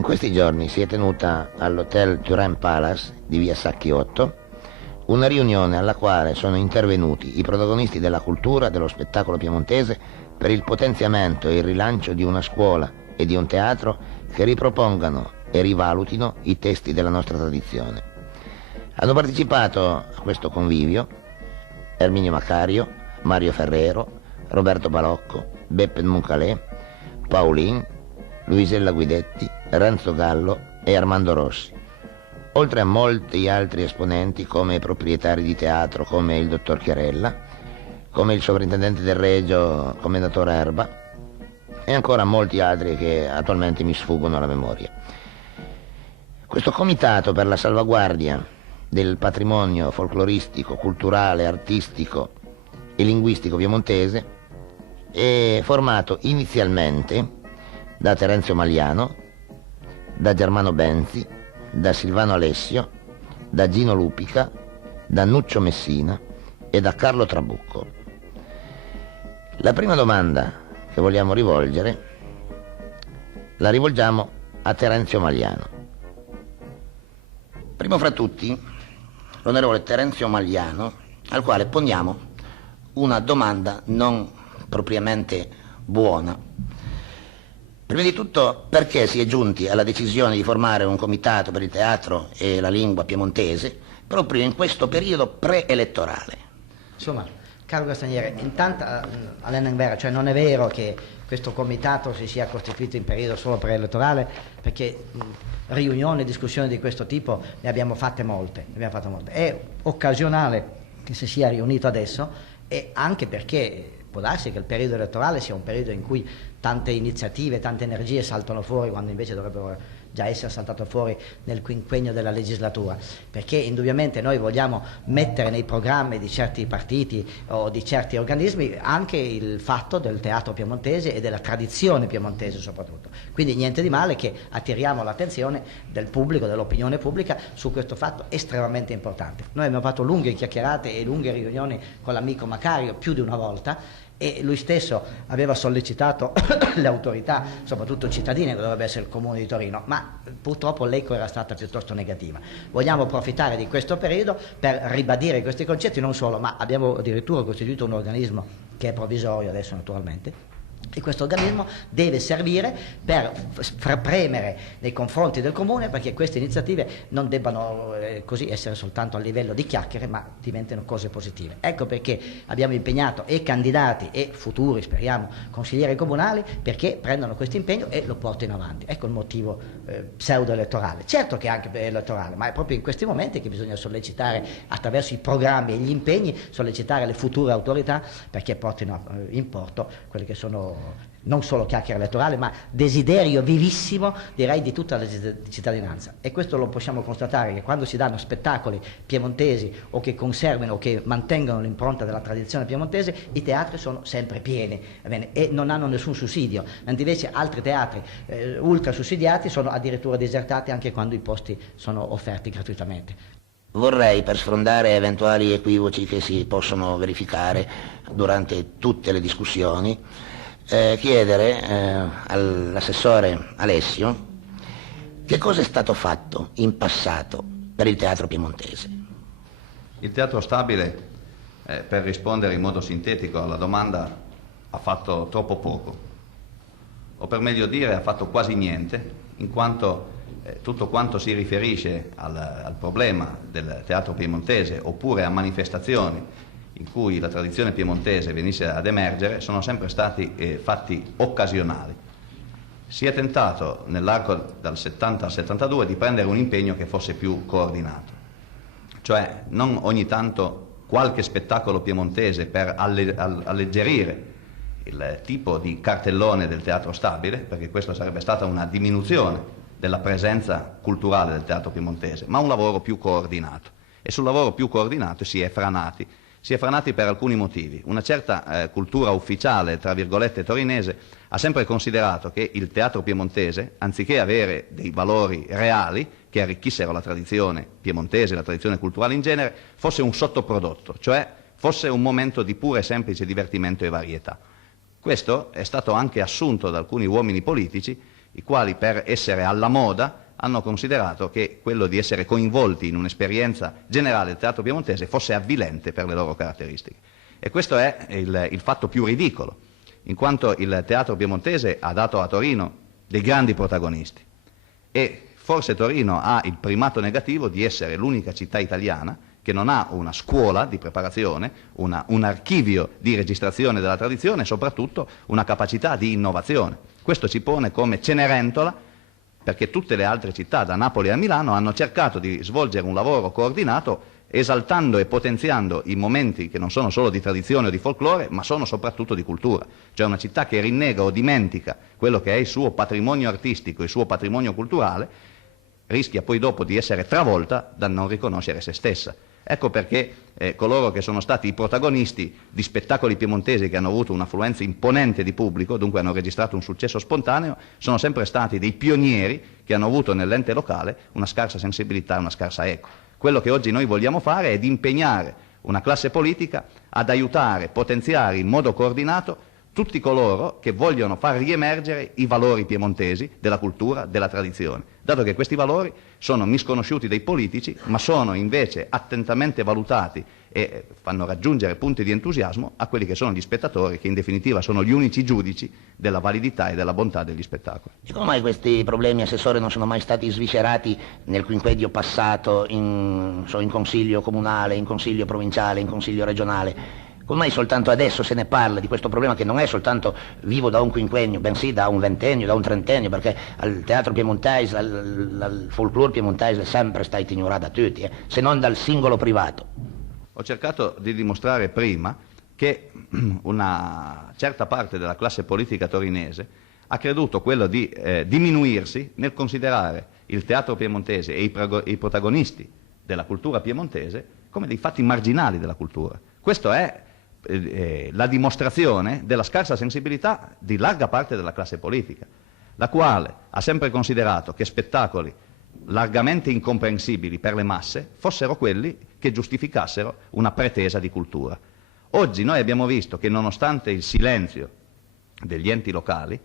In questi giorni si è tenuta all'Hotel Turin Palace di via Sacchi 8 una riunione alla quale sono intervenuti i protagonisti della cultura dello spettacolo piemontese per il potenziamento e il rilancio di una scuola e di un teatro che ripropongano e rivalutino i testi della nostra tradizione. Hanno partecipato a questo convivio Erminio Macario, Mario Ferrero, Roberto Balocco, Beppe Muncalè, Paolin, Luisella Guidetti, Renzo Gallo e Armando Rossi, oltre a molti altri esponenti come proprietari di teatro come il dottor Chiarella, come il sovrintendente del Regio commendatore Erba e ancora molti altri che attualmente mi sfuggono alla memoria. Questo comitato per la salvaguardia del patrimonio folcloristico, culturale, artistico e linguistico piemontese è formato inizialmente da Terenzio Magliano, da Germano Benzi, da Silvano Alessio, da Gino Lupica, da Nuccio Messina e da Carlo Trabucco. La prima domanda che vogliamo rivolgere la rivolgiamo a Terenzio Magliano. Primo fra tutti, l'onorevole Terenzio Magliano, al quale poniamo una domanda non propriamente buona. Prima di tutto, perché si è giunti alla decisione di formare un comitato per il teatro e la lingua piemontese proprio in questo periodo preelettorale? Insomma, caro Castagnere, intanto all'Enenvera, cioè non è vero che questo comitato si sia costituito in periodo solo preelettorale, perché riunioni e discussioni di questo tipo ne abbiamo fatte molte. È occasionale che si sia riunito adesso, e anche perché può darsi che il periodo elettorale sia un periodo in cui tante iniziative, tante energie saltano fuori quando invece dovrebbero già essere saltate fuori nel quinquennio della legislatura, perché indubbiamente noi vogliamo mettere nei programmi di certi partiti o di certi organismi anche il fatto del teatro piemontese e della tradizione piemontese soprattutto. Quindi niente di male che attiriamo l'attenzione del pubblico, dell'opinione pubblica su questo fatto estremamente importante. Noi abbiamo fatto lunghe chiacchierate e lunghe riunioni con l'amico Macario più di una volta, e lui stesso aveva sollecitato le autorità, soprattutto cittadine, che dovrebbe essere il Comune di Torino, ma purtroppo l'eco era stata piuttosto negativa. Vogliamo approfittare di questo periodo per ribadire questi concetti, non solo, ma abbiamo addirittura costituito un organismo che è provvisorio adesso naturalmente, e questo organismo deve servire per premere nei confronti del Comune perché queste iniziative non debbano così essere soltanto a livello di chiacchiere, ma diventino cose positive. Ecco perché abbiamo impegnato e candidati e futuri, speriamo, consiglieri comunali perché prendano questo impegno e lo portino avanti. Ecco il motivo pseudo-elettorale. Certo che è anche elettorale, ma è proprio in questi momenti che bisogna sollecitare, attraverso i programmi e gli impegni, sollecitare le future autorità perché portino in porto quelle che sono non solo chiacchiere elettorali, ma desiderio vivissimo, direi, di tutta la cittadinanza. E questo lo possiamo constatare, che quando si danno spettacoli piemontesi o che conservino o che mantengono l'impronta della tradizione piemontese, i teatri sono sempre pieni, e non hanno nessun sussidio, mentre invece altri teatri ultra sussidiati sono addirittura disertati anche quando i posti sono offerti gratuitamente. Vorrei, per sfrondare eventuali equivoci che si possono verificare durante tutte le discussioni, chiedere all'assessore Alessio che cosa è stato fatto in passato per il teatro piemontese. Il Teatro Stabile, per rispondere in modo sintetico alla domanda, ha fatto troppo poco, o per meglio dire ha fatto quasi niente, in quanto tutto quanto si riferisce al problema del teatro piemontese oppure a manifestazioni in cui la tradizione piemontese venisse ad emergere sono sempre stati fatti occasionali. Si è tentato nell'arco dal 70 al 72 di prendere un impegno che fosse più coordinato, cioè non ogni tanto qualche spettacolo piemontese per alleggerire il tipo di cartellone del Teatro Stabile, perché questa sarebbe stata una diminuzione della presenza culturale del teatro piemontese, ma un lavoro più coordinato. E sul lavoro più coordinato si è franati per alcuni motivi. Una certa cultura ufficiale, tra virgolette, torinese, ha sempre considerato che il teatro piemontese, anziché avere dei valori reali che arricchissero la tradizione piemontese, la tradizione culturale in genere, fosse un sottoprodotto, cioè fosse un momento di puro e semplice divertimento e varietà. Questo è stato anche assunto da alcuni uomini politici i quali per essere alla moda hanno considerato che quello di essere coinvolti in un'esperienza generale del teatro piemontese fosse avvilente per le loro caratteristiche. E questo è il fatto più ridicolo, in quanto il teatro piemontese ha dato a Torino dei grandi protagonisti e forse Torino ha il primato negativo di essere l'unica città italiana che non ha una scuola di preparazione, un archivio di registrazione della tradizione e soprattutto una capacità di innovazione. Questo ci pone come Cenerentola, perché tutte le altre città, da Napoli a Milano, hanno cercato di svolgere un lavoro coordinato esaltando e potenziando i momenti che non sono solo di tradizione o di folklore, ma sono soprattutto di cultura. Cioè una città che rinnega o dimentica quello che è il suo patrimonio artistico, il suo patrimonio culturale, rischia poi dopo di essere travolta dal non riconoscere se stessa. Ecco perché coloro che sono stati i protagonisti di spettacoli piemontesi che hanno avuto un'affluenza imponente di pubblico, dunque hanno registrato un successo spontaneo, sono sempre stati dei pionieri che hanno avuto nell'ente locale una scarsa sensibilità e una scarsa eco. Quello che oggi noi vogliamo fare è di impegnare una classe politica ad aiutare, potenziare in modo coordinato tutti coloro che vogliono far riemergere i valori piemontesi della cultura, della tradizione, dato che questi valori sono misconosciuti dai politici, ma sono invece attentamente valutati e fanno raggiungere punti di entusiasmo a quelli che sono gli spettatori, che in definitiva sono gli unici giudici della validità e della bontà degli spettacoli. E come mai questi problemi, Assessore, non sono mai stati sviscerati nel quinquennio passato in consiglio comunale, in consiglio provinciale, in consiglio regionale? Come mai soltanto adesso se ne parla di questo problema che non è soltanto vivo da un quinquennio, bensì da un ventennio, da un trentennio, perché al teatro piemontese, al folklore piemontese sempre sta ignorato da tutti, se non dal singolo privato. Ho cercato di dimostrare prima che una certa parte della classe politica torinese ha creduto quello di diminuirsi nel considerare il teatro piemontese e i protagonisti della cultura piemontese come dei fatti marginali della cultura. Questo è la dimostrazione della scarsa sensibilità di larga parte della classe politica, la quale ha sempre considerato che spettacoli largamente incomprensibili per le masse fossero quelli che giustificassero una pretesa di cultura. Oggi noi abbiamo visto che nonostante il silenzio degli enti locali,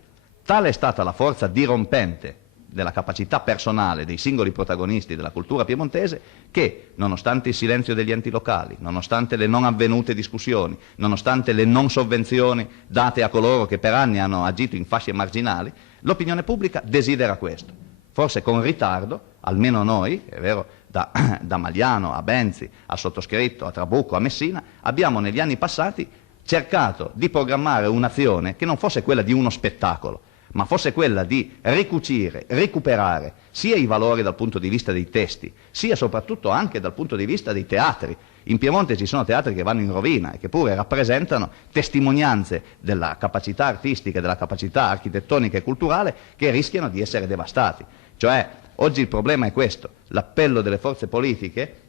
tale è stata la forza dirompente della capacità personale dei singoli protagonisti della cultura piemontese che, nonostante il silenzio degli enti locali, nonostante le non avvenute discussioni, nonostante le non sovvenzioni date a coloro che per anni hanno agito in fasce marginali, l'opinione pubblica desidera questo. Forse con ritardo, almeno noi, è vero, da Magliano a Benzi, al sottoscritto, a Trabucco, a Messina, abbiamo negli anni passati cercato di programmare un'azione che non fosse quella di uno spettacolo, ma fosse quella di ricucire, recuperare sia i valori dal punto di vista dei testi, sia soprattutto anche dal punto di vista dei teatri. In Piemonte ci sono teatri che vanno in rovina e che pure rappresentano testimonianze della capacità artistica, della capacità architettonica e culturale che rischiano di essere devastati. Cioè, oggi il problema è questo, l'appello delle forze politiche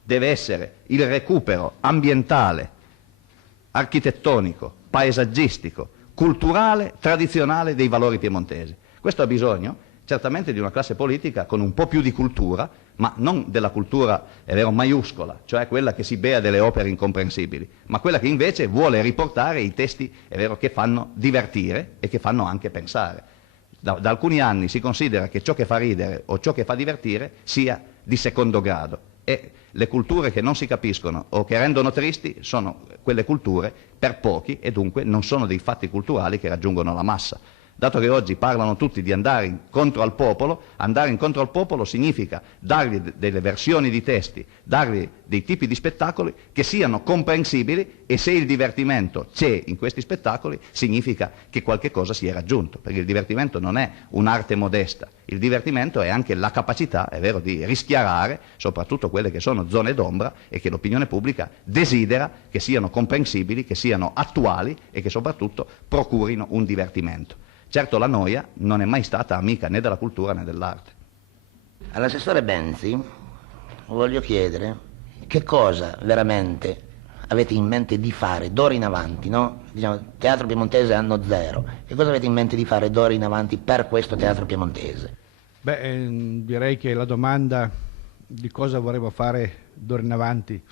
deve essere il recupero ambientale, architettonico, paesaggistico, culturale, tradizionale dei valori piemontesi. Questo ha bisogno certamente di una classe politica con un po' più di cultura, ma non della cultura, è vero, maiuscola, cioè quella che si bea delle opere incomprensibili, ma quella che invece vuole riportare i testi, è vero, che fanno divertire e che fanno anche pensare. Da alcuni anni si considera che ciò che fa ridere o ciò che fa divertire sia di secondo grado e le culture che non si capiscono o che rendono tristi sono quelle culture per pochi e dunque non sono dei fatti culturali che raggiungono la massa. Dato che oggi parlano tutti di andare incontro al popolo significa dargli delle versioni di testi, dargli dei tipi di spettacoli che siano comprensibili e se il divertimento c'è in questi spettacoli significa che qualche cosa si è raggiunto, perché il divertimento non è un'arte modesta, il divertimento è anche la capacità, è vero, di rischiarare soprattutto quelle che sono zone d'ombra e che l'opinione pubblica desidera che siano comprensibili, che siano attuali e che soprattutto procurino un divertimento. Certo la noia non è mai stata amica né della cultura né dell'arte. All'assessore Benzi voglio chiedere che cosa veramente avete in mente di fare d'ora in avanti, no? Diciamo, teatro piemontese anno zero, che cosa avete in mente di fare d'ora in avanti per questo teatro piemontese? Direi che la domanda di cosa vorremmo fare d'ora in avanti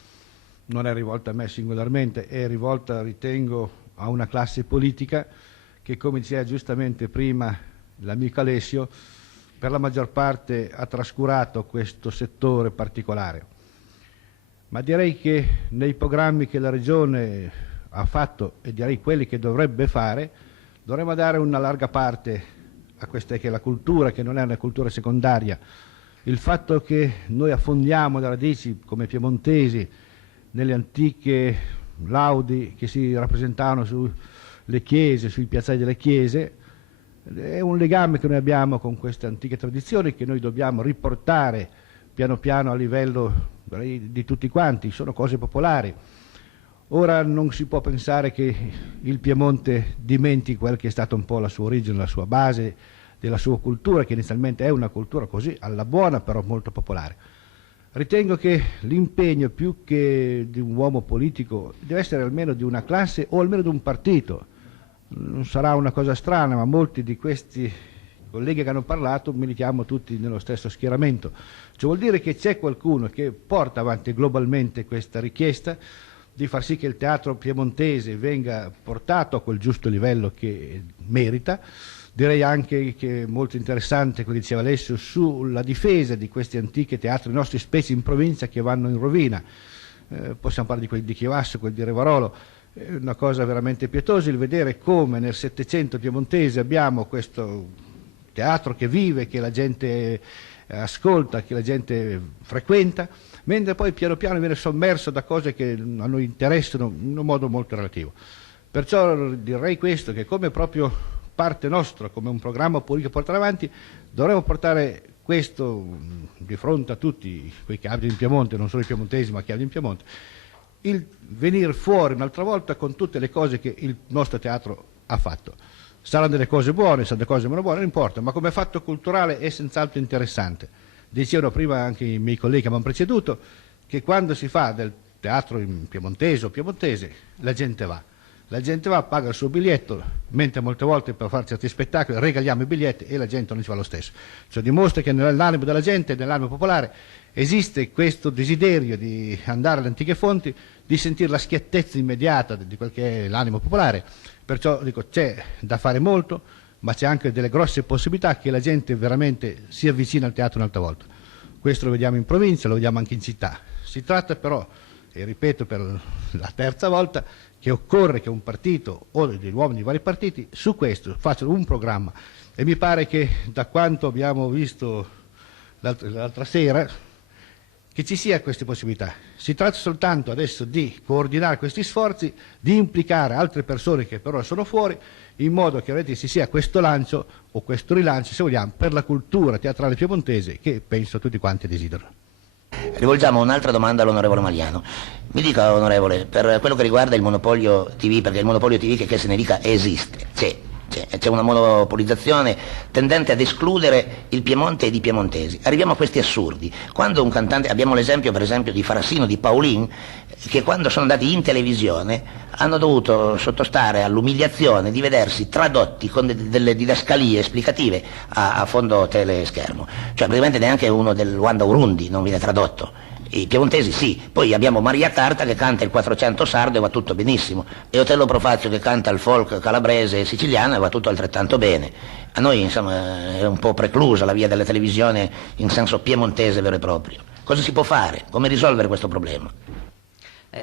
non è rivolta a me singolarmente, è rivolta, ritengo, a una classe politica che, come diceva giustamente prima l'amico Alessio, per la maggior parte ha trascurato questo settore particolare. Ma direi che nei programmi che la Regione ha fatto, e direi quelli che dovrebbe fare, dovremmo dare una larga parte a questa che è la cultura, che non è una cultura secondaria. Il fatto che noi affondiamo le radici come piemontesi nelle antiche laudi che si rappresentavano sulle chiese, sui piazzali delle chiese, è un legame che noi abbiamo con queste antiche tradizioni che noi dobbiamo riportare piano piano a livello di tutti quanti, sono cose popolari. Ora non si può pensare che il Piemonte dimentichi quel che è stata un po' la sua origine, la sua base, della sua cultura, che inizialmente è una cultura così alla buona, però molto popolare. Ritengo che l'impegno, più che di un uomo politico, deve essere almeno di una classe o almeno di un partito. Non sarà una cosa strana, ma molti di questi colleghi che hanno parlato militiamo tutti nello stesso schieramento. Ciò vuol dire che c'è qualcuno che porta avanti globalmente questa richiesta di far sì che il teatro piemontese venga portato a quel giusto livello che merita. Direi anche che è molto interessante, come diceva Alessio, sulla difesa di questi antichi teatri nostri, specie in provincia, che vanno in rovina. Possiamo parlare di quelli di Chivasso, quelli di Revarolo. È una cosa veramente pietosa il vedere come nel Settecento piemontese abbiamo questo teatro che vive, che la gente ascolta, che la gente frequenta, mentre poi piano piano viene sommerso da cose che a noi interessano in un modo molto relativo. Perciò direi questo, che come proprio parte nostra, come un programma politico da portare avanti, dovremmo portare questo di fronte a tutti quei che abitano in Piemonte, non solo i piemontesi ma che abitano in Piemonte, il venire fuori un'altra volta con tutte le cose che il nostro teatro ha fatto. Saranno delle cose buone, saranno delle cose meno buone, non importa, ma come fatto culturale è senz'altro interessante. Dicevano prima anche i miei colleghi che mi hanno preceduto che quando si fa del teatro in piemontese o piemontese la gente va. La gente va, paga il suo biglietto, mentre molte volte per fare certi spettacoli regaliamo i biglietti e la gente non ci va lo stesso. Ciò dimostra che nell'animo della gente, nell'animo popolare, esiste questo desiderio di andare alle antiche fonti, di sentire la schiettezza immediata di quel che è l'animo popolare. Perciò dico, c'è da fare molto, ma c'è anche delle grosse possibilità che la gente veramente si avvicina al teatro un'altra volta. Questo lo vediamo in provincia, lo vediamo anche in città. Si tratta però, e ripeto per la terza volta, che occorre che un partito o degli uomini di vari partiti su questo facciano un programma, e mi pare che da quanto abbiamo visto l'altra sera che ci sia queste possibilità. Si tratta soltanto adesso di coordinare questi sforzi, di implicare altre persone che però sono fuori, in modo che vedete, ci sia questo lancio o questo rilancio, se vogliamo, per la cultura teatrale piemontese che penso tutti quanti desiderano. Rivolgiamo un'altra domanda all'onorevole Maliano. Mi dica, onorevole, per quello che riguarda il monopolio TV, perché il monopolio TV, che se ne dica, esiste, c'è una monopolizzazione tendente ad escludere il Piemonte ed i piemontesi. Arriviamo a questi assurdi. Quando un cantante, abbiamo l'esempio per esempio di Farassino, di Paolin, che quando sono andati in televisione hanno dovuto sottostare all'umiliazione di vedersi tradotti con delle didascalie esplicative a fondo teleschermo. Cioè praticamente neanche uno del Wanda Urundi non viene tradotto. I piemontesi sì, poi abbiamo Maria Carta che canta il 400 sardo e va tutto benissimo, e Otello Profazio che canta il folk calabrese e siciliano e va tutto altrettanto bene. A noi insomma è un po' preclusa la via della televisione in senso piemontese vero e proprio. Cosa si può fare? Come risolvere questo problema?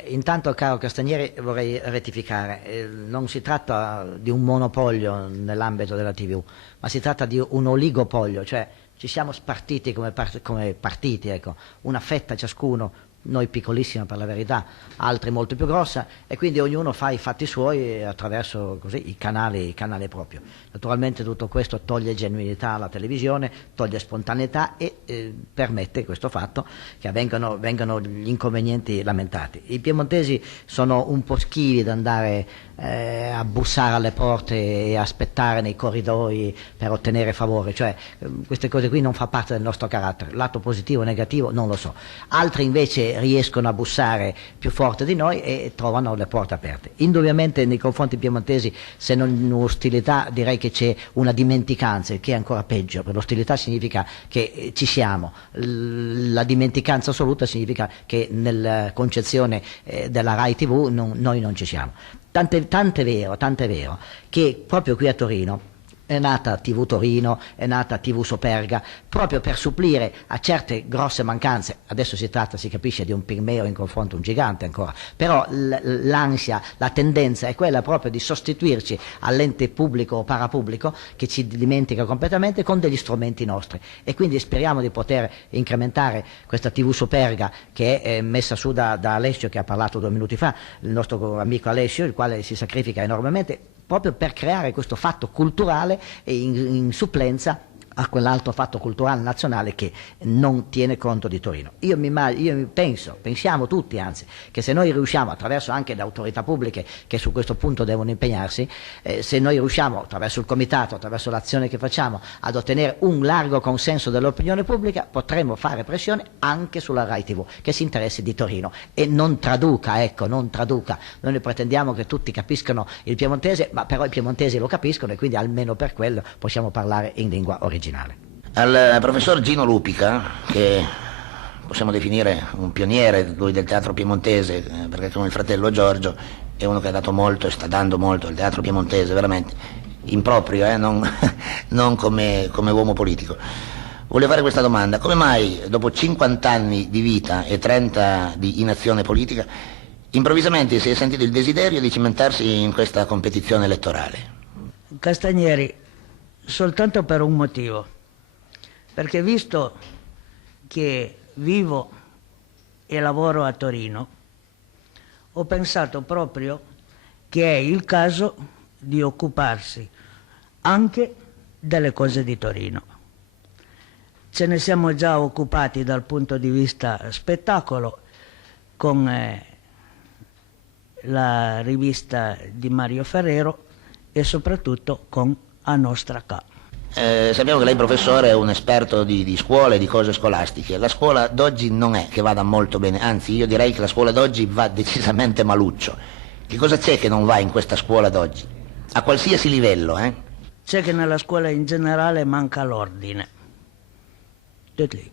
Intanto, caro Castagneri, vorrei rettificare, non si tratta di un monopolio nell'ambito della TV, ma si tratta di un oligopolio, cioè ci siamo spartiti come partiti, ecco, una fetta ciascuno, noi piccolissima per la verità, altri molto più grossa, e quindi ognuno fa i fatti suoi attraverso così, i canali proprio. Naturalmente tutto questo toglie genuinità alla televisione, toglie spontaneità e permette questo fatto che vengano gli inconvenienti lamentati. I piemontesi sono un po' schivi da andare a bussare alle porte e aspettare nei corridoi per ottenere favori, cioè queste cose qui non fa parte del nostro carattere, lato positivo o negativo non lo so. Altri invece riescono a bussare più forte di noi e trovano le porte aperte. Indubbiamente nei confronti piemontesi, se non ostilità, direi che c'è una dimenticanza, che è ancora peggio, perché l'ostilità significa che ci siamo, la dimenticanza assoluta significa che nella concezione della Rai TV noi non ci siamo. Tant'è vero che proprio qui a Torino è nata TV Torino, è nata TV Superga, proprio per supplire a certe grosse mancanze. Adesso si capisce di un pigmeo in confronto a un gigante ancora, però l'ansia, la tendenza è quella proprio di sostituirci all'ente pubblico o parapubblico che ci dimentica completamente con degli strumenti nostri, e quindi speriamo di poter incrementare questa TV Superga che è messa su da Alessio, che ha parlato 2 minuti fa, il nostro amico Alessio, il quale si sacrifica enormemente proprio per creare questo fatto culturale e in supplenza a quell'altro fatto culturale nazionale che non tiene conto di Torino. Io pensiamo tutti anzi, che se noi riusciamo, attraverso anche le autorità pubbliche che su questo punto devono impegnarsi, se noi riusciamo attraverso il comitato, attraverso l'azione che facciamo, ad ottenere un largo consenso dell'opinione pubblica, potremo fare pressione anche sulla Rai TV, che si interessi di Torino e non traduca. Noi pretendiamo che tutti capiscano il piemontese, ma però i piemontesi lo capiscono, e quindi almeno per quello possiamo parlare in lingua originale. Al professor Gino Lupica, che possiamo definire un pioniere lui del teatro piemontese, perché come il fratello Giorgio è uno che ha dato molto e sta dando molto al teatro piemontese, veramente in proprio, non come uomo politico. Voglio fare questa domanda: come mai dopo 50 anni di vita e 30 di inazione politica improvvisamente si è sentito il desiderio di cimentarsi in questa competizione elettorale? Castagneri, soltanto per un motivo, perché visto che vivo e lavoro a Torino, ho pensato proprio che è il caso di occuparsi anche delle cose di Torino. Ce ne siamo già occupati dal punto di vista spettacolo con la rivista di Mario Ferrero e soprattutto con A Nostra Ca. Sappiamo che lei, professore, è un esperto di scuole, di cose scolastiche. La scuola d'oggi non è che vada molto bene, anzi io direi che la scuola d'oggi va decisamente maluccio. Che cosa c'è che non va in questa scuola d'oggi? A qualsiasi livello, C'è che nella scuola in generale manca l'ordine. Tutto lì.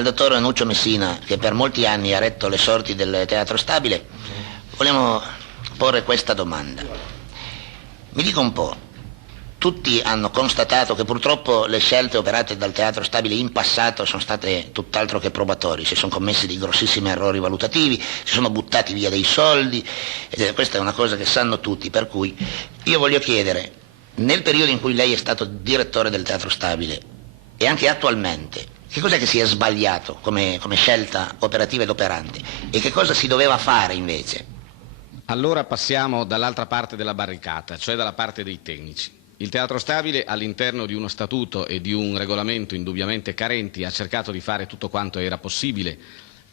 al dottor Nuccio Messina, che per molti anni ha retto le sorti del Teatro Stabile, vogliamo porre questa domanda. Mi dica un po', tutti hanno constatato che purtroppo le scelte operate dal Teatro Stabile in passato sono state tutt'altro che probatori, si sono commessi dei grossissimi errori valutativi, si sono buttati via dei soldi, e questa è una cosa che sanno tutti, per cui io voglio chiedere, nel periodo in cui lei è stato direttore del Teatro Stabile e anche attualmente, che cos'è che si è sbagliato come scelta operativa ed operante e che cosa si doveva fare invece? Allora passiamo dall'altra parte della barricata, cioè dalla parte dei tecnici. Il Teatro Stabile, all'interno di uno statuto e di un regolamento indubbiamente carenti, ha cercato di fare tutto quanto era possibile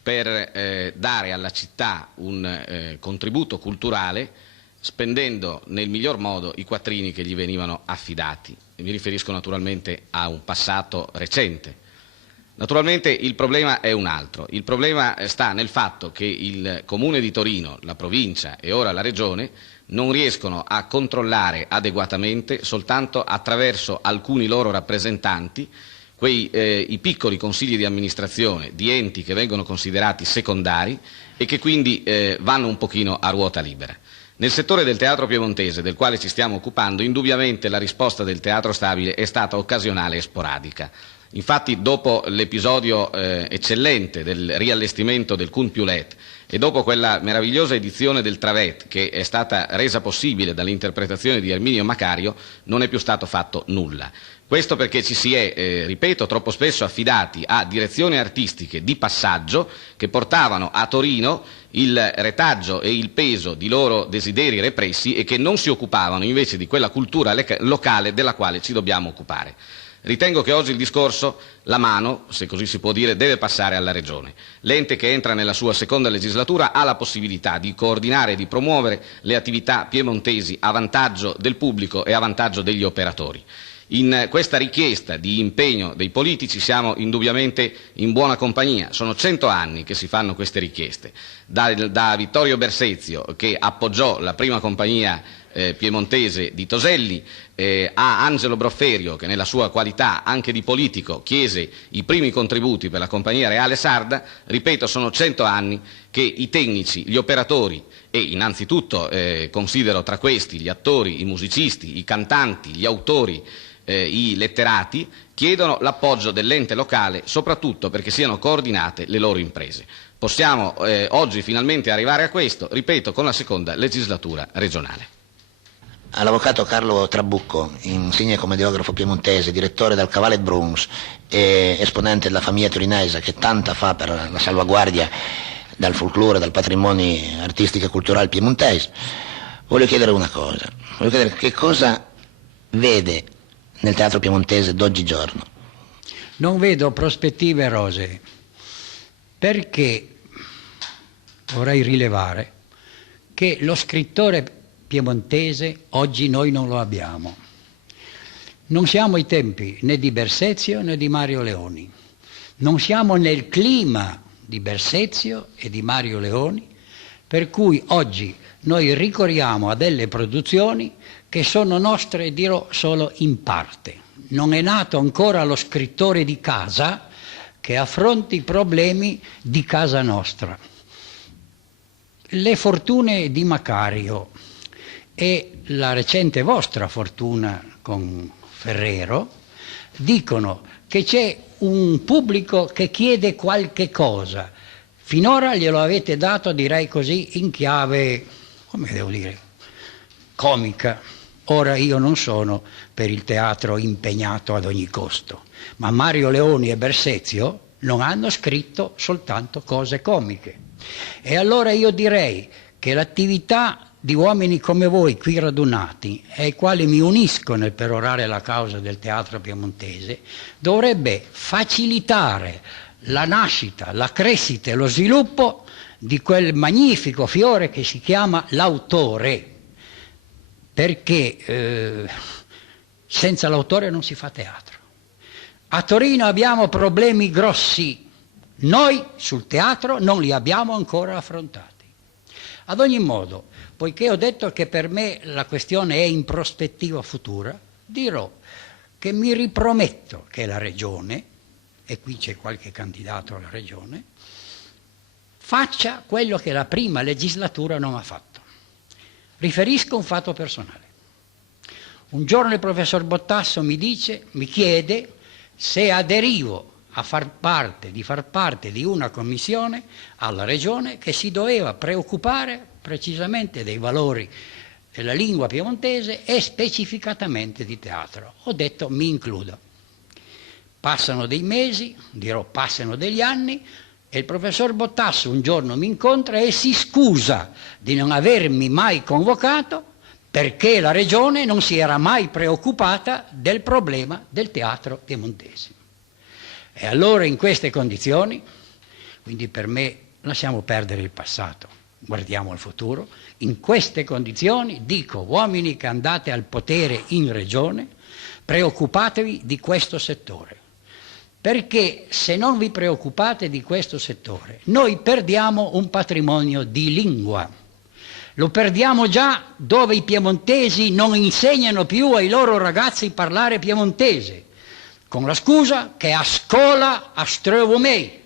per dare alla città un contributo culturale, spendendo nel miglior modo i quattrini che gli venivano affidati. E mi riferisco naturalmente a un passato recente. Naturalmente il problema è un altro. Il problema sta nel fatto che il Comune di Torino, la provincia e ora la Regione non riescono a controllare adeguatamente, soltanto attraverso alcuni loro rappresentanti, i piccoli consigli di amministrazione di enti che vengono considerati secondari e che quindi vanno un pochino a ruota libera. Nel settore del teatro piemontese, del quale ci stiamo occupando, indubbiamente la risposta del Teatro Stabile è stata occasionale e sporadica. Infatti, dopo l'episodio eccellente del riallestimento del Kun Piulet e dopo quella meravigliosa edizione del Travet, che è stata resa possibile dall'interpretazione di Erminio Macario, non è più stato fatto nulla. Questo perché ci si è, ripeto, troppo spesso affidati a direzioni artistiche di passaggio che portavano a Torino il retaggio e il peso di loro desideri repressi e che non si occupavano invece di quella cultura locale della quale ci dobbiamo occupare. Ritengo che oggi il discorso, la mano, se così si può dire, deve passare alla Regione. L'ente che entra nella sua seconda legislatura ha la possibilità di coordinare e di promuovere le attività piemontesi a vantaggio del pubblico e a vantaggio degli operatori. In questa richiesta di impegno dei politici siamo indubbiamente in buona compagnia. Sono 100 anni che si fanno queste richieste. Da Vittorio Bersezio, che appoggiò la prima compagnia piemontese di Toselli, a Angelo Brofferio, che nella sua qualità anche di politico chiese i primi contributi per la Compagnia Reale Sarda. Ripeto, sono 100 anni che i tecnici, gli operatori e innanzitutto considero tra questi gli attori, i musicisti, i cantanti, gli autori, i letterati, chiedono l'appoggio dell'ente locale, soprattutto perché siano coordinate le loro imprese. Possiamo oggi finalmente arrivare a questo, ripeto, con la seconda legislatura regionale. All'avvocato Carlo Trabucco, insigne commediografo piemontese, direttore del Cavallet Bruns e esponente della famiglia torinese che tanta fa per la salvaguardia dal folklore, dal patrimonio artistico e culturale piemontese, voglio chiedere una cosa. Voglio chiedere che cosa vede nel teatro piemontese d'oggigiorno. Non vedo prospettive rosee, perché vorrei rilevare che lo scrittore piemontese oggi noi non lo abbiamo. Non siamo ai tempi né di Bersezio né di Mario Leoni. Non siamo nel clima di Bersezio e di Mario Leoni, per cui oggi noi ricorriamo a delle produzioni che sono nostre, dirò solo in parte. Non è nato ancora lo scrittore di casa che affronti i problemi di casa nostra. Le fortune di Macario e la recente vostra fortuna con Ferrero dicono che c'è un pubblico che chiede qualche cosa. Finora glielo avete dato, direi così, in chiave, come devo dire, comica. Ora io non sono per il teatro impegnato ad ogni costo, ma Mario Leoni e Bersezio non hanno scritto soltanto cose comiche. E allora io direi che l'attività di uomini come voi qui radunati, ai quali mi unisco nel perorare la causa del teatro piemontese, dovrebbe facilitare la nascita, la crescita e lo sviluppo di quel magnifico fiore che si chiama l'autore, perché senza l'autore non si fa teatro. A Torino abbiamo problemi grossi, noi sul teatro non li abbiamo ancora affrontati. Ad ogni modo, poiché ho detto che per me la questione è in prospettiva futura, dirò che mi riprometto che la Regione e qui c'è qualche candidato alla regione, faccia quello che la prima legislatura non ha fatto. Riferisco un fatto personale. Un giorno il professor Bottasso mi chiede se aderivo a far parte di una commissione alla regione che si doveva preoccupare precisamente dei valori della lingua piemontese e specificatamente di teatro. Ho detto mi includo. Passano dei mesi, dirò passano degli anni, e il professor Bottasso un giorno mi incontra e si scusa di non avermi mai convocato perché la regione non si era mai preoccupata del problema del teatro piemontese. E allora in queste condizioni, quindi per me lasciamo perdere il passato, guardiamo al futuro, in queste condizioni dico, uomini che andate al potere in regione, preoccupatevi di questo settore, perché se non vi preoccupate di questo settore, noi perdiamo un patrimonio di lingua. Lo perdiamo già dove i piemontesi non insegnano più ai loro ragazzi parlare piemontese, con la scusa che a scuola a strovo me.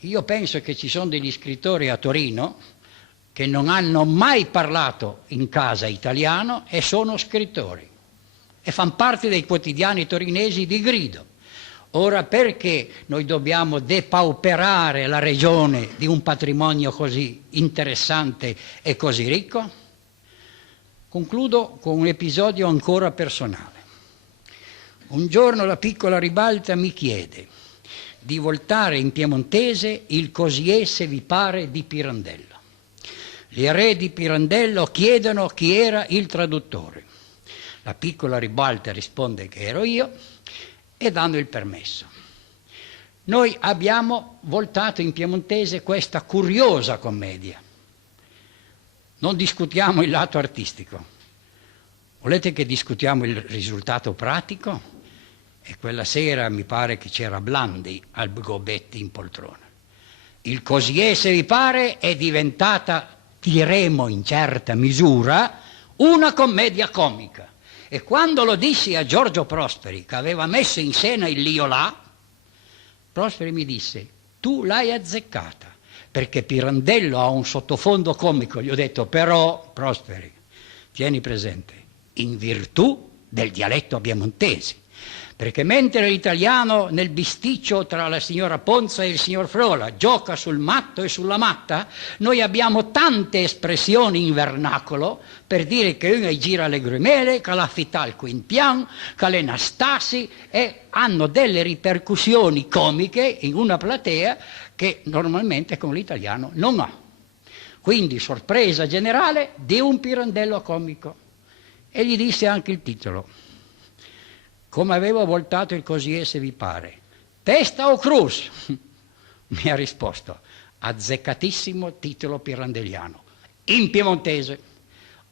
Io penso che ci sono degli scrittori a Torino che non hanno mai parlato in casa italiano e sono scrittori e fanno parte dei quotidiani torinesi di grido. Ora perché noi dobbiamo depauperare la regione di un patrimonio così interessante e così ricco? Concludo con un episodio ancora personale. Un giorno la piccola Ribalta mi chiede di voltare in piemontese il Così se vi pare di Pirandello. Gli eredi di Pirandello chiedono chi era il traduttore. La piccola Ribalta risponde che ero io e danno il permesso. Noi abbiamo voltato in piemontese questa curiosa commedia. Non discutiamo il lato artistico. Volete che discutiamo il risultato pratico? E quella sera mi pare che c'era Blandi al Gobetti in poltrona. Il Così se vi pare è diventata, diremo in certa misura, una commedia comica. E quando lo dissi a Giorgio Prosperi, che aveva messo in scena il Lio là, Prosperi mi disse, tu l'hai azzeccata, perché Pirandello ha un sottofondo comico. Gli ho detto, però, Prosperi, tieni presente, in virtù del dialetto piemontese, perché mentre l'italiano nel bisticcio tra la signora Ponza e il signor Frola gioca sul matto e sulla matta, noi abbiamo tante espressioni in vernacolo per dire che uno gira le grumele, che la fitta al quinpian, che le nastasi, e hanno delle ripercussioni comiche in una platea che normalmente con l'italiano non ha. Quindi sorpresa generale di un Pirandello comico. E gli disse anche il titolo. Come avevo voltato il Così se vi pare, testa o cruz? Mi ha risposto, azzeccatissimo titolo pirandelliano, in piemontese.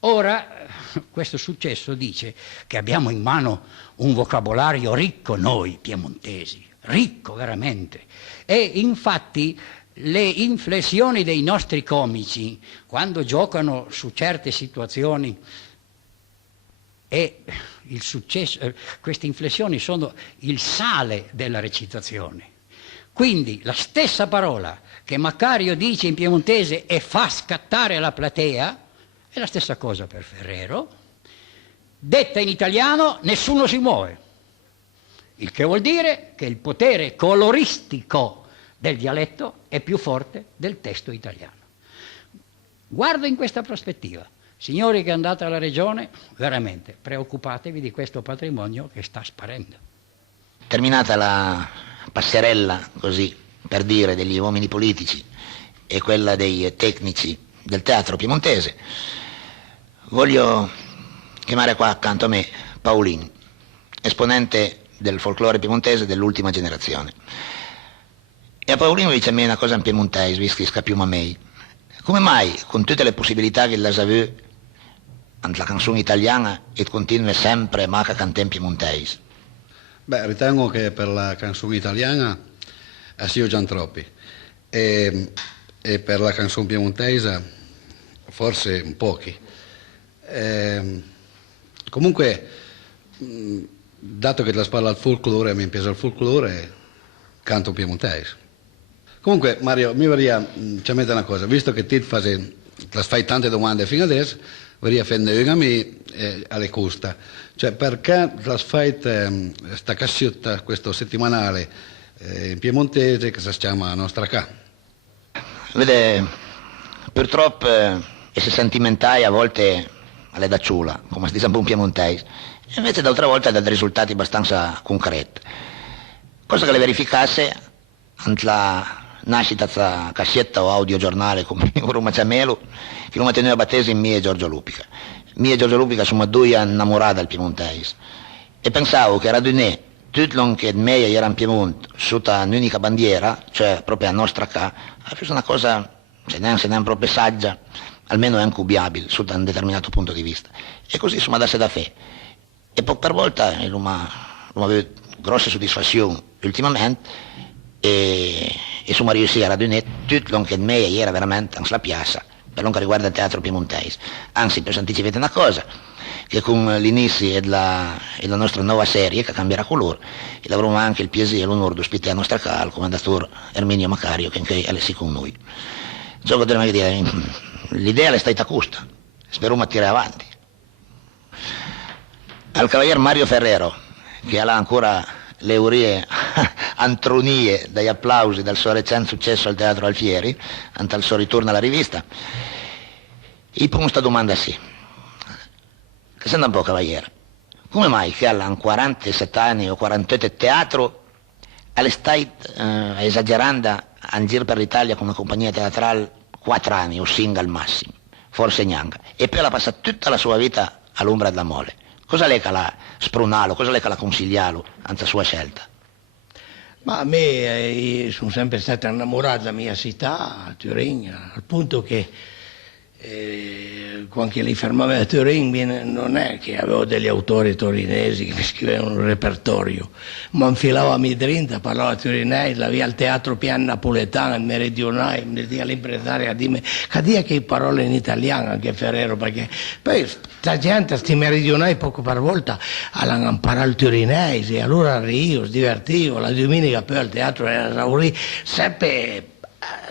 Ora, questo successo dice che abbiamo in mano un vocabolario ricco noi piemontesi, ricco veramente. E infatti le inflessioni dei nostri comici, quando giocano su certe situazioni, e il successo, queste inflessioni sono il sale della recitazione. Quindi la stessa parola che Macario dice in piemontese e fa scattare la platea è la stessa cosa per Ferrero. Detta in italiano nessuno si muove, il che vuol dire che il potere coloristico del dialetto è più forte del testo italiano. Guardo in questa prospettiva. Signori che andate alla regione, veramente preoccupatevi di questo patrimonio che sta sparendo. Terminata la passerella, così per dire, degli uomini politici e quella dei tecnici del teatro piemontese, voglio chiamare qua accanto a me Paolin, esponente del folklore piemontese dell'ultima generazione. E a Paolin mi dice a me una cosa in piemontese, visto che scapiamo a me. Come mai, con tutte le possibilità che la aveva la canzone italiana, e continua sempre a cantare in piemontese? Beh, ritengo che per la canzone italiana sia già troppi e per la canzone piemontese forse pochi. Comunque, dato che la parla al folklore, a me piace il folklore, canto piemontese. Comunque, Mario, mi vorrei mettere una cosa, visto che ti fai tante domande fino adesso, vorrei fare una a me alle Custa, cioè perché fai questa cassetta, questo settimanale in piemontese che si chiama Nostra Ca? Vede, purtroppo essere sentimentali a volte alle da ciula, come si dice un po' in piemontese, invece d'altra volta dà dei risultati abbastanza concreti. Cosa che le verificasse ante la nascita della cassetta o audiogiornale come Roma Ciamelo, che lo manteneva a battesimo in mia e Giorgio Lupica. Mia e Giorgio Lupica sono due innamorati del piemontese e pensavo che radunè tutto lo che me era in Piemonte sotto un'unica bandiera, cioè proprio la nostra ca, fosse una cosa, se non proprio saggia, almeno è incubiabile sotto un determinato punto di vista. E così insomma dasse da fe. E poi per volta non avevo grosse soddisfazioni ultimamente e insomma riuscì a radunare tutto lo che me era veramente sulla piazza per lo che riguarda il teatro piemontese. Anzi, per anticipare una cosa, che con l'inizio della nostra nuova serie, che cambierà colore, e avremo anche il piacere e l'onore di ospitare a nostra casa il commendatore Erminio Macario, che anche è lì con noi. Ciò che devo dire, l'idea è stata giusta, speriamo tirare avanti. Al cavalier Mario Ferrero, che ha ancora le urie antronie dagli applausi dal suo recente successo al Teatro Alfieri, ante il suo ritorno alla rivista, gli pongo questa domanda sì. Che senta un po', cavaliere, come mai che alla 47 anni o 48 teatro all'estate esagerando a giro per l'Italia con una compagnia teatrale 4 anni o 5 al massimo, forse neanche, e poi la passa tutta la sua vita all'ombra della mole? Cosa lei che l'ha sprunalo, cosa lei che l'ha consigliato ante la sua scelta? Ma a me sono sempre stato innamorato della mia città, a Turin, al punto che quando li fermavo a Turin non è che avevo degli autori torinesi che mi scrivevano un repertorio, ma infilavo a Midrinta, parlavo torinese, la via al teatro pian napoletano, il meridionale, mi diceva l'impresaria, dimmi, che parole in italiano anche Ferrero, perché poi sta gente, questi meridionali poco per volta, hanno imparato il torinese, allora io si divertivo, la domenica poi al teatro era esaurito, sempre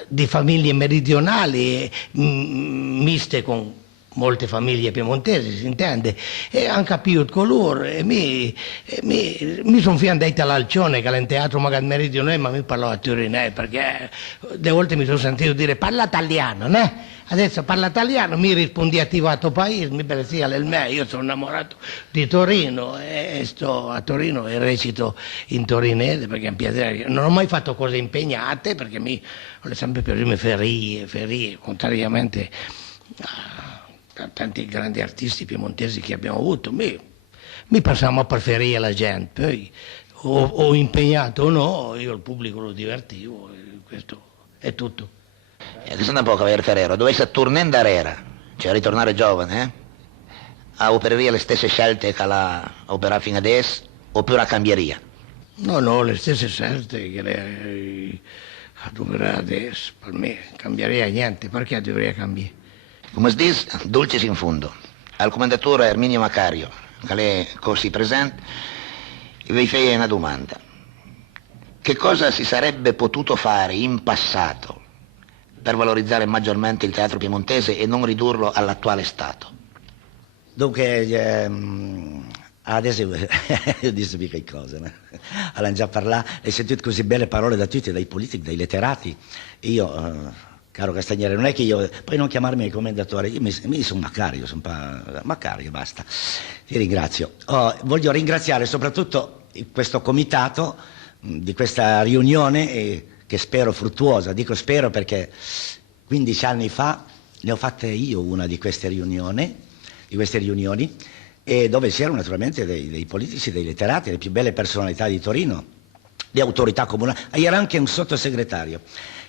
di famiglie meridionali miste con molte famiglie piemontesi, si intende, e hanno capito il colore e mi sono fiandato all'Alcione che era in teatro magari meridionale, ma mi parlava torinese perché delle volte mi sono sentito dire parla italiano, né? Adesso parla italiano, mi rispondi attivato paese, mi parecchia il me, io sono innamorato di Torino e sto a Torino e recito in torinese perché mi piace. Non ho mai fatto cose impegnate perché mi ho sempre piaciuto ferie, contrariamente a tanti grandi artisti piemontesi che abbiamo avuto. Mi passavamo per ferie la gente, poi o impegnato o no, io il pubblico lo divertivo, questo è tutto. Senta un po', cavaliere Ferrero, dovesse tornare in carriera, cioè ritornare giovane, a operare le stesse scelte che l'ha operato fino adesso, oppure a cambieria? No, le stesse scelte che lei operare adesso, per me cambierei niente, perché dovrei cambiare? Come si dice, dulcis in fondo. Al commendatore Erminio Macario, che lei è così presente, vi fai una domanda. Che cosa si sarebbe potuto fare in passato per valorizzare maggiormente il teatro piemontese e non ridurlo all'attuale stato? Dunque, adesso io dico che cosa, no? Allora già parlato, hai sentito così belle parole da tutti, dai politici, dai letterati. Io, caro Castagnere, non è che io, poi non chiamarmi commendatore, io mi sono Macario, Macario, basta. Ti ringrazio. Voglio ringraziare soprattutto questo comitato di questa riunione che spero fruttuosa. Dico spero perché 15 anni fa ne ho fatte io una di queste riunioni, e dove c'erano naturalmente dei politici, dei letterati, le più belle personalità di Torino, le autorità comunali, era anche un sottosegretario.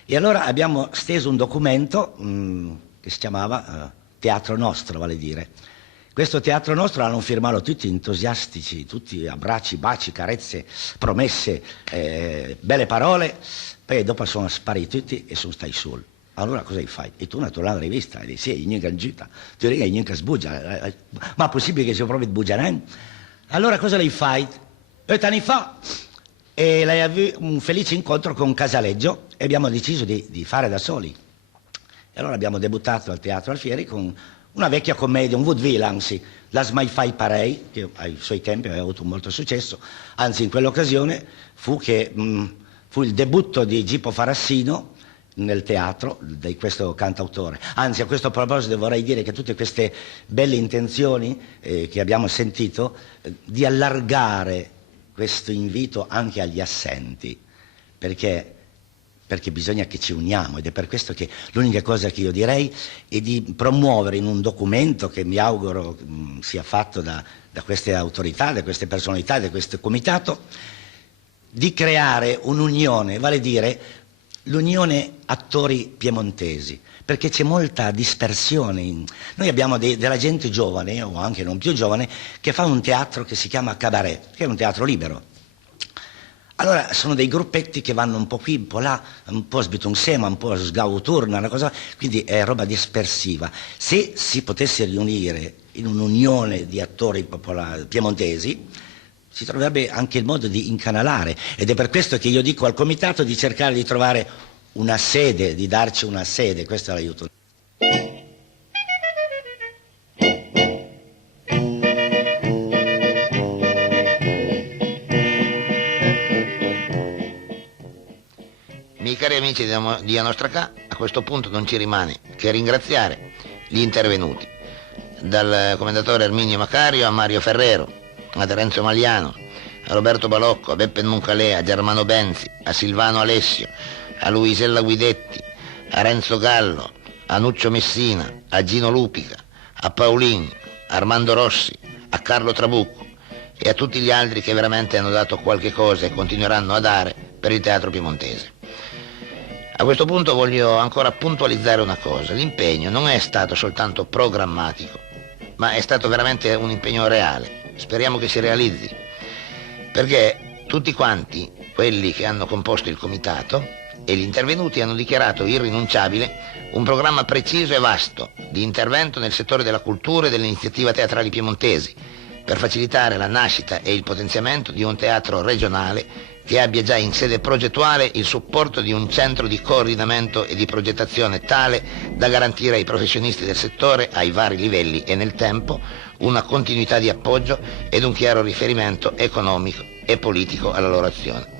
E allora abbiamo steso un documento che si chiamava Teatro Nostro, vale dire. Questo Teatro Nostro l'hanno firmato tutti entusiastici, tutti abbracci, baci, carezze, promesse, belle parole, poi dopo sono spariti tutti e sono stati soli. Allora cosa fai? E tu naturalmente la rivista, e dici, sì, niente agita, tu dici, niente sbugia, ma è possibile che sia proprio sbugiare? Allora cosa lei fai? 8 anni fa e lei ha avuto un felice incontro con Casaleggio e abbiamo deciso di fare da soli. E allora abbiamo debuttato al Teatro Alfieri con una vecchia commedia, un vaudeville anzi, la Smaifai Parei, che ai suoi tempi aveva avuto molto successo, anzi in quell'occasione fu il debutto di Gipo Farassino nel teatro di questo cantautore. Anzi, a questo proposito vorrei dire che tutte queste belle intenzioni che abbiamo sentito di allargare questo invito anche agli assenti, perché bisogna che ci uniamo, ed è per questo che l'unica cosa che io direi è di promuovere in un documento che mi auguro sia fatto da queste autorità, da queste personalità, da questo comitato, di creare un'unione, vale a dire l'unione attori piemontesi, perché c'è molta dispersione. Noi abbiamo della gente giovane, o anche non più giovane, che fa un teatro che si chiama Cabaret, che è un teatro libero. Allora sono dei gruppetti che vanno un po' qui, un po' là, un po' sbitunsema, un po' sgauturna, una cosa, quindi è roba dispersiva. Se si potesse riunire in un'unione di attori piemontesi, si troverebbe anche il modo di incanalare, ed è per questo che io dico al comitato di cercare di trovare una sede, di darci una sede, questo è l'aiuto. Miei cari amici di A Nostra Ca, a questo punto non ci rimane che ringraziare gli intervenuti, dal commendatore Erminio Macario a Mario Ferrero, a Terenzo Maliano, a Roberto Balocco, a Beppe Nuncalè, a Germano Benzi, a Silvano Alessio, a Luisella Guidetti, a Renzo Gallo, a Nuccio Messina, a Gino Lupica, a Paolin, a Armando Rossi, a Carlo Trabucco e a tutti gli altri che veramente hanno dato qualche cosa e continueranno a dare per il teatro piemontese. A questo punto voglio ancora puntualizzare una cosa: l'impegno non è stato soltanto programmatico, ma è stato veramente un impegno reale. Speriamo che si realizzi, perché tutti quanti quelli che hanno composto il comitato e gli intervenuti hanno dichiarato irrinunciabile un programma preciso e vasto di intervento nel settore della cultura e dell'iniziativa teatrali piemontesi, per facilitare la nascita e il potenziamento di un teatro regionale che abbia già in sede progettuale il supporto di un centro di coordinamento e di progettazione tale da garantire ai professionisti del settore, ai vari livelli e nel tempo, una continuità di appoggio ed un chiaro riferimento economico e politico alla loro azione.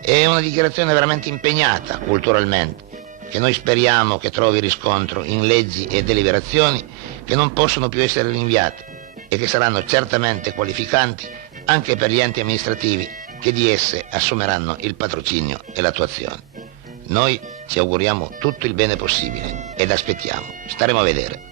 È una dichiarazione veramente impegnata culturalmente, che noi speriamo che trovi riscontro in leggi e deliberazioni che non possono più essere rinviate e che saranno certamente qualificanti anche per gli enti amministrativi che di esse assumeranno il patrocinio e l'attuazione. Noi ci auguriamo tutto il bene possibile ed aspettiamo, staremo a vedere.